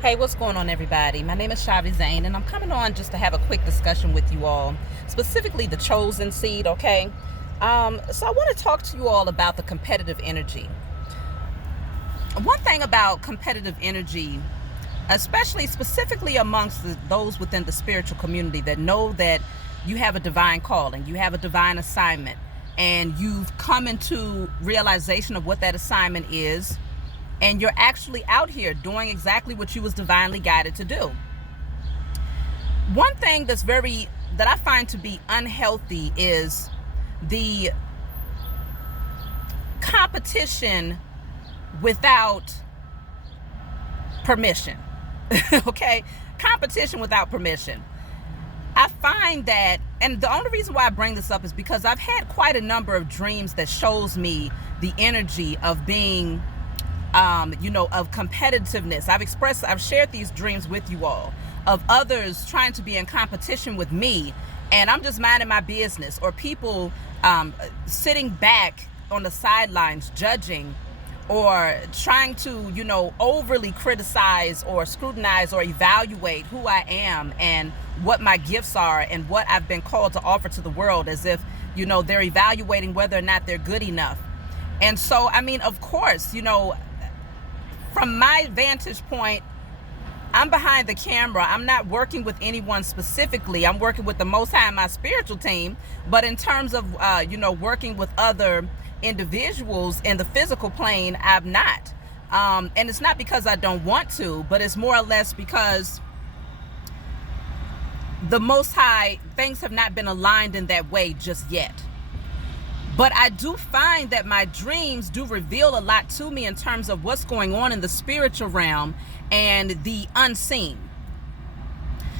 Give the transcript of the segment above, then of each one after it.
Hey, what's going on, everybody? My name is Shavi Zane, and I'm coming on just to have a quick discussion with you all, specifically the chosen seed, okay? So I want to talk to you all about the competitive energy. One thing about competitive energy, especially specifically amongst those within the spiritual community that know that you have a divine calling, you have a divine assignment, and you've come into realization of what that assignment is, and you're actually out here doing exactly what you was divinely guided to do. One thing that I find to be unhealthy is the competition without permission. Okay? Competition without permission. I find that, and the only reason why I bring this up is because I've had quite a number of dreams that shows me the energy of being of competitiveness. I've shared these dreams with you all of others trying to be in competition with me, and I'm just minding my business, or people sitting back on the sidelines judging or trying to, overly criticize or scrutinize or evaluate who I am and what my gifts are and what I've been called to offer to the world, as if, they're evaluating whether or not they're good enough. And so, of course, from my vantage point, I'm behind the camera. I'm not working with anyone specifically. I'm working with the Most High and my spiritual team. But in terms of, working with other individuals in the physical plane, I'm not. And it's not because I don't want to, but it's more or less because the Most High, things have not been aligned in that way just yet. But I do find that my dreams do reveal a lot to me in terms of what's going on in the spiritual realm and the unseen.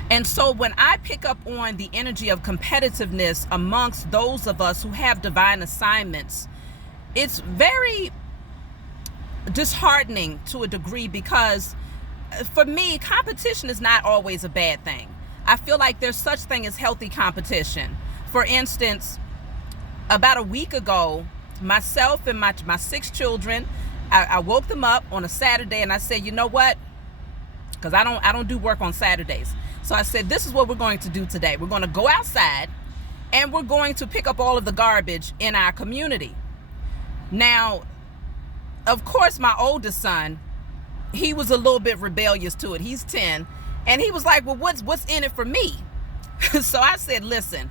And so when I pick up on the energy of competitiveness amongst those of us who have divine assignments, it's very disheartening to a degree, because for me, competition is not always a bad thing. I feel like there's such thing as healthy competition. For instance, about a week ago, myself and my 6 children, I woke them up on a Saturday and I said, you know what? Because I don't do work on Saturdays. So I said, this is what we're going to do today. We're going to go outside and we're going to pick up all of the garbage in our community. Now, of course, my oldest son, he was a little bit rebellious to it. He's 10. And he was like, well, what's in it for me? So I said, listen,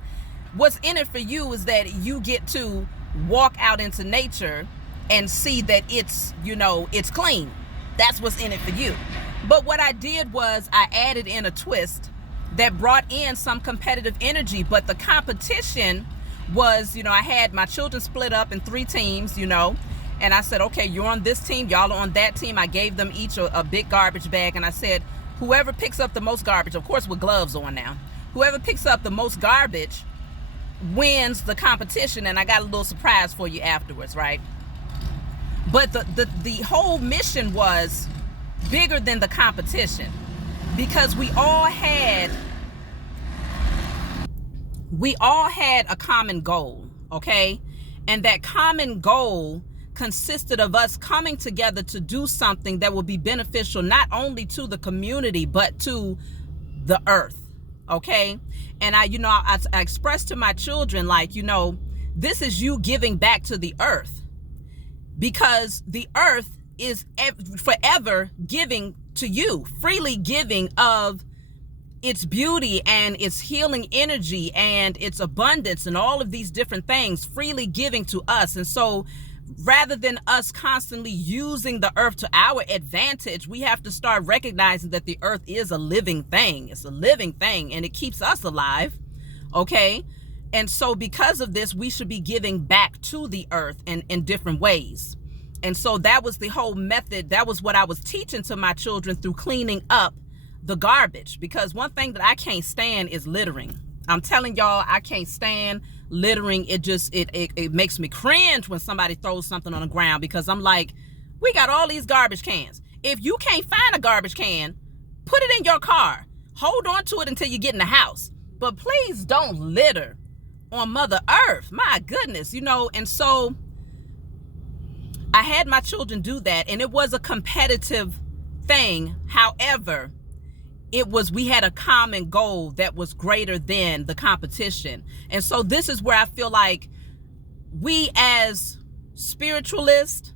what's in it for you is that you get to walk out into nature and see that it's clean. That's what's in it for you. But what I did was I added in a twist that brought in some competitive energy. But the competition was, I had my children split up in 3 teams, and I said, okay, you're on this team, y'all are on that team. I gave them each a big garbage bag, and I said, whoever picks up the most garbage, of course with gloves on now, whoever picks up the most garbage wins the competition. And I got a little surprise for you afterwards, right? But the whole mission was bigger than the competition, because we all had a common goal, okay? And that common goal consisted of us coming together to do something that will be beneficial not only to the community but to the earth. Okay. And I expressed to my children, like, this is you giving back to the earth, because the earth is forever giving to you, freely giving of its beauty and its healing energy and its abundance and all of these different things, freely giving to us. And so rather than us constantly using the earth to our advantage, we have to start recognizing that the earth is a living thing. It's a living thing, and it keeps us alive. Okay. And so because of this, we should be giving back to the earth in different ways. And so that was the whole method. That was what I was teaching to my children through cleaning up the garbage. Because one thing that I can't stand is littering. I'm telling y'all, I can't stand littering. It makes me cringe when somebody throws something on the ground, because I'm like, we got all these garbage cans. If you can't find a garbage can, put it in your car. Hold on to it until you get in the house. But please don't litter on Mother Earth. My goodness, and so I had my children do that, and it was a competitive thing. However, we had a common goal that was greater than the competition. And so this is where I feel like we as spiritualists,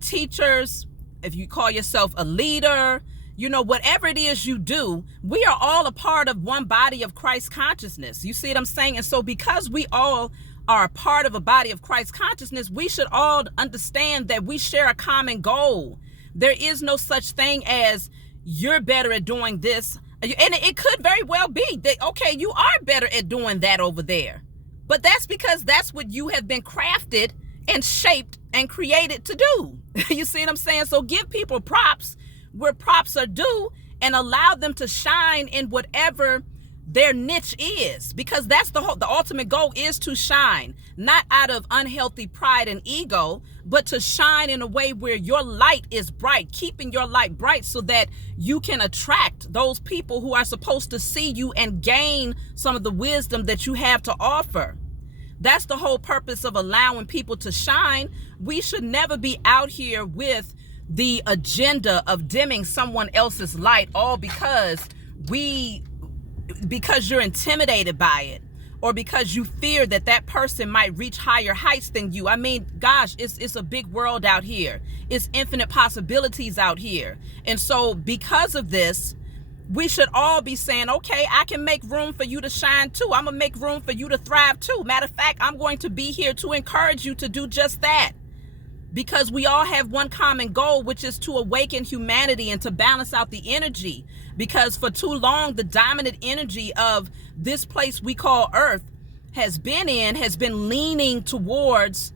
teachers, if you call yourself a leader, whatever it is you do, we are all a part of one body of Christ consciousness. You see what I'm saying? And so because we all are a part of a body of Christ consciousness, we should all understand that we share a common goal. There is no such thing as you're better at doing this. And it could very well be that, okay, you are better at doing that over there. But that's because that's what you have been crafted and shaped and created to do. You see what I'm saying? So give people props where props are due and allow them to shine in whatever their niche is, because that's the ultimate goal is to shine, not out of unhealthy pride and ego, but to shine in a way where your light is bright, keeping your light bright so that you can attract those people who are supposed to see you and gain some of the wisdom that you have to offer. That's the whole purpose of allowing people to shine. We should never be out here with the agenda of dimming someone else's light, all because you're intimidated by it, or because you fear that person might reach higher heights than you. I mean, gosh, it's a big world out here. It's infinite possibilities out here. And so because of this, we should all be saying, okay, I can make room for you to shine too. I'm gonna make room for you to thrive too. Matter of fact, I'm going to be here to encourage you to do just that. Because we all have one common goal, which is to awaken humanity and to balance out the energy. Because for too long, the dominant energy of this place we call Earth has been leaning towards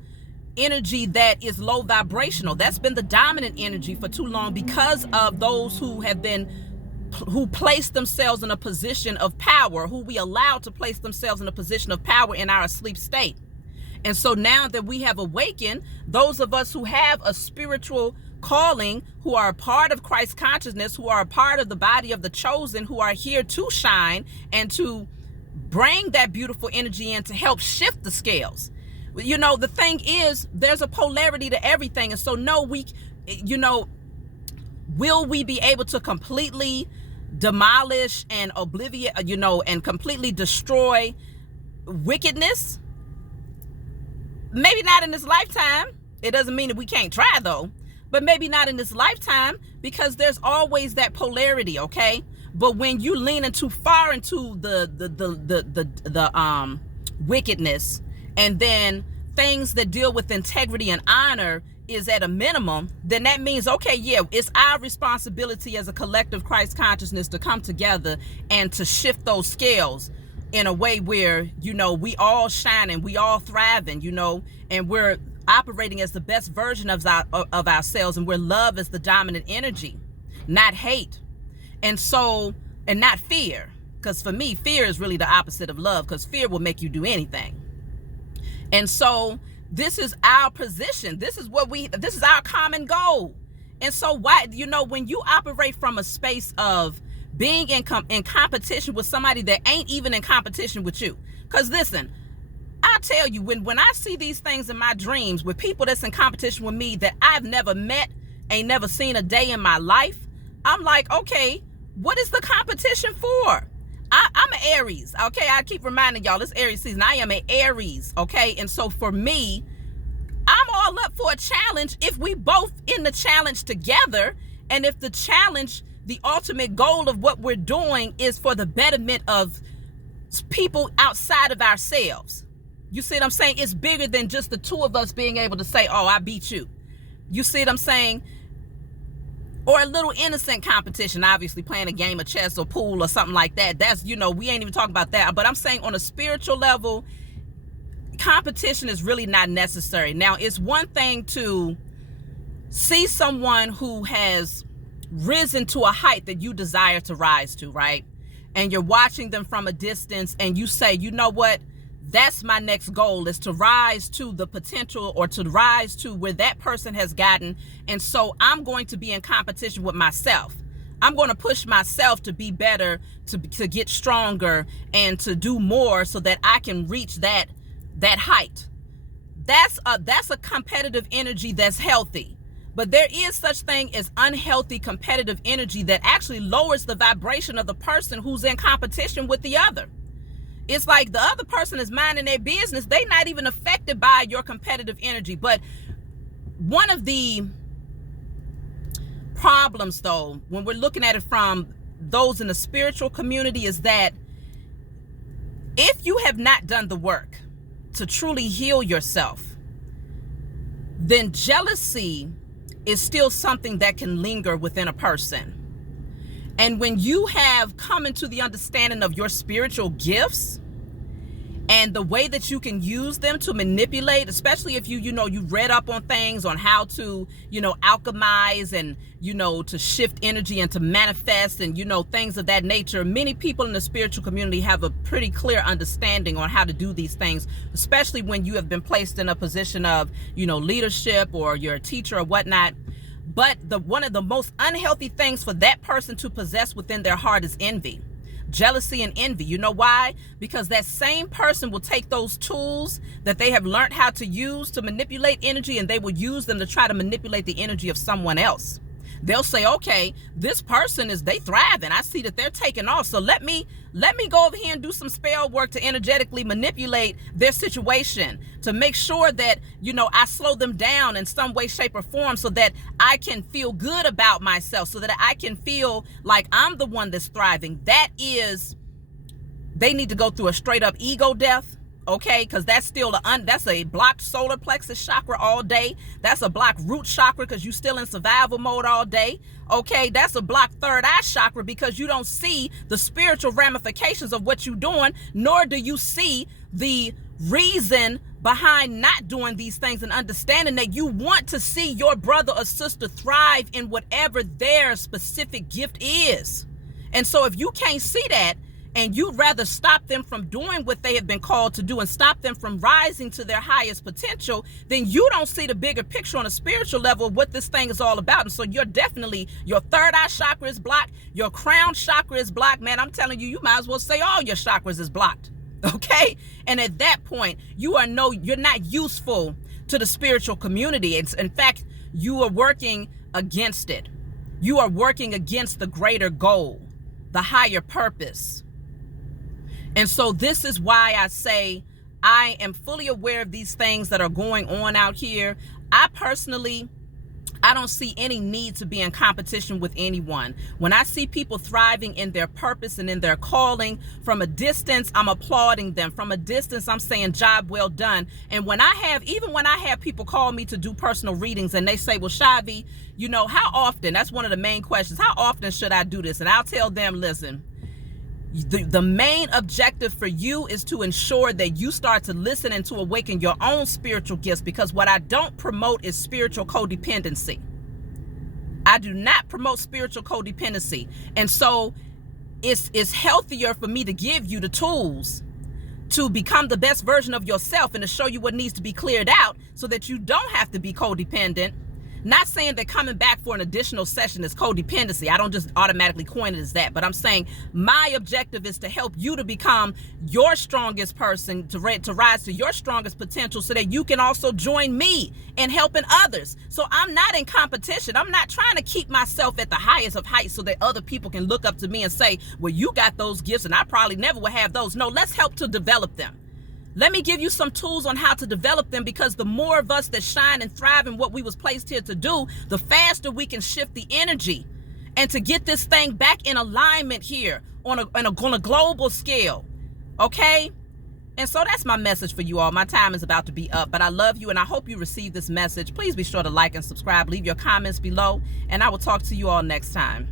energy that is low vibrational. That's been the dominant energy for too long because of those who place themselves in a position of power, who we allow to place themselves in a position of power in our asleep state. And so now that we have awakened, those of us who have a spiritual calling, who are a part of Christ consciousness, who are a part of the body of the chosen, who are here to shine and to bring that beautiful energy in to help shift the scales. The thing is, there's a polarity to everything. And so will we be able to completely demolish and and completely destroy wickedness? Maybe not in this lifetime. It doesn't mean that we can't try though, but maybe not in this lifetime, because there's always that polarity, okay? But when you lean too far into the wickedness, and then things that deal with integrity and honor is at a minimum, then that means, okay, yeah, it's our responsibility as a collective Christ consciousness to come together and to shift those scales in a way where, we all shine and we all thriving, and we're operating as the best version of ourselves, and where love is the dominant energy, not hate. And not fear, because for me, fear is really the opposite of love, because fear will make you do anything. And so this is our position. This is our common goal. And so why, when you operate from a space of being in competition with somebody that ain't even in competition with you. Because listen, I'll tell you, when I see these things in my dreams with people that's in competition with me that I've never met, ain't never seen a day in my life, I'm like, okay, what is the competition for? I'm an Aries, okay? I keep reminding y'all, it's Aries season. I am an Aries, okay? And so for me, I'm all up for a challenge if we both in the challenge together, and if the challenge, the ultimate goal of what we're doing is for the betterment of people outside of ourselves. You see what I'm saying? It's bigger than just the two of us being able to say, oh, I beat you. You see what I'm saying? Or a little innocent competition, obviously playing a game of chess or pool or something like that. That's, we ain't even talking about that. But I'm saying on a spiritual level, competition is really not necessary. Now, it's one thing to see someone who has risen to a height that you desire to rise to, right? And you're watching them from a distance and you say, you know what? That's my next goal, is to rise to the potential, or to rise to where that person has gotten. And so I'm going to be in competition with myself. I'm going to push myself to be better, to get stronger, and to do more so that I can reach that height. That's a competitive energy that's healthy. But there is such thing as unhealthy competitive energy that actually lowers the vibration of the person who's in competition with the other. It's like the other person is minding their business. They're not even affected by your competitive energy. But one of the problems, though, when we're looking at it from those in the spiritual community, is that if you have not done the work to truly heal yourself, then jealousy is still something that can linger within a person. And when you have come into the understanding of your spiritual gifts and the way that you can use them to manipulate, especially if you read up on things on how to, alchemize and, to shift energy and to manifest and, things of that nature. Many people in the spiritual community have a pretty clear understanding on how to do these things, especially when you have been placed in a position of, leadership, or you're a teacher or whatnot. But one of the most unhealthy things for that person to possess within their heart is envy. Jealousy and envy. You know why? Because that same person will take those tools that they have learned how to use to manipulate energy, and they will use them to try to manipulate the energy of someone else. They'll say, okay, this person they thriving. I see that they're taking off. So let me go over here and do some spell work to energetically manipulate their situation, to make sure that, I slow them down in some way, shape, or form, so that I can feel good about myself, so that I can feel like I'm the one that's thriving. They need to go through a straight up ego death. Okay, because that's still that's a blocked solar plexus chakra all day. That's a blocked root chakra because you're still in survival mode all day. Okay, that's a blocked third eye chakra because you don't see the spiritual ramifications of what you're doing, nor do you see the reason behind not doing these things, and understanding that you want to see your brother or sister thrive in whatever their specific gift is. And so if you can't see that, and you'd rather stop them from doing what they have been called to do and stop them from rising to their highest potential, then you don't see the bigger picture on a spiritual level of what this thing is all about. And so your third eye chakra is blocked. Your crown chakra is blocked. Man, I'm telling you, you might as well say all your chakras is blocked. Okay? And at that point, you're not useful to the spiritual community. In fact, you are working against it. You are working against the greater goal, the higher purpose. And so this is why I say I am fully aware of these things that are going on out here. I don't see any need to be in competition with anyone. When I see people thriving in their purpose and in their calling, from a distance, I'm applauding them. From a distance, I'm saying job well done. And when I have people call me to do personal readings and they say, well, Shavi, how often, that's one of the main questions, how often should I do this? And I'll tell them, listen, the main objective for you is to ensure that you start to listen and to awaken your own spiritual gifts, because what I don't promote is spiritual codependency. I do not promote spiritual codependency. And so it's healthier for me to give you the tools to become the best version of yourself and to show you what needs to be cleared out so that you don't have to be codependent. Not saying that coming back for an additional session is codependency. I don't just automatically coin it as that. But I'm saying my objective is to help you to become your strongest person, to rise to your strongest potential, so that you can also join me in helping others. So I'm not in competition. I'm not trying to keep myself at the highest of heights so that other people can look up to me and say, well, you got those gifts and I probably never will have those. No, let's help to develop them. Let me give you some tools on how to develop them, because the more of us that shine and thrive in what we was placed here to do, the faster we can shift the energy and to get this thing back in alignment here on a global scale. Okay? And so that's my message for you all. My time is about to be up, but I love you and I hope you receive this message. Please be sure to like and subscribe. Leave your comments below, and I will talk to you all next time.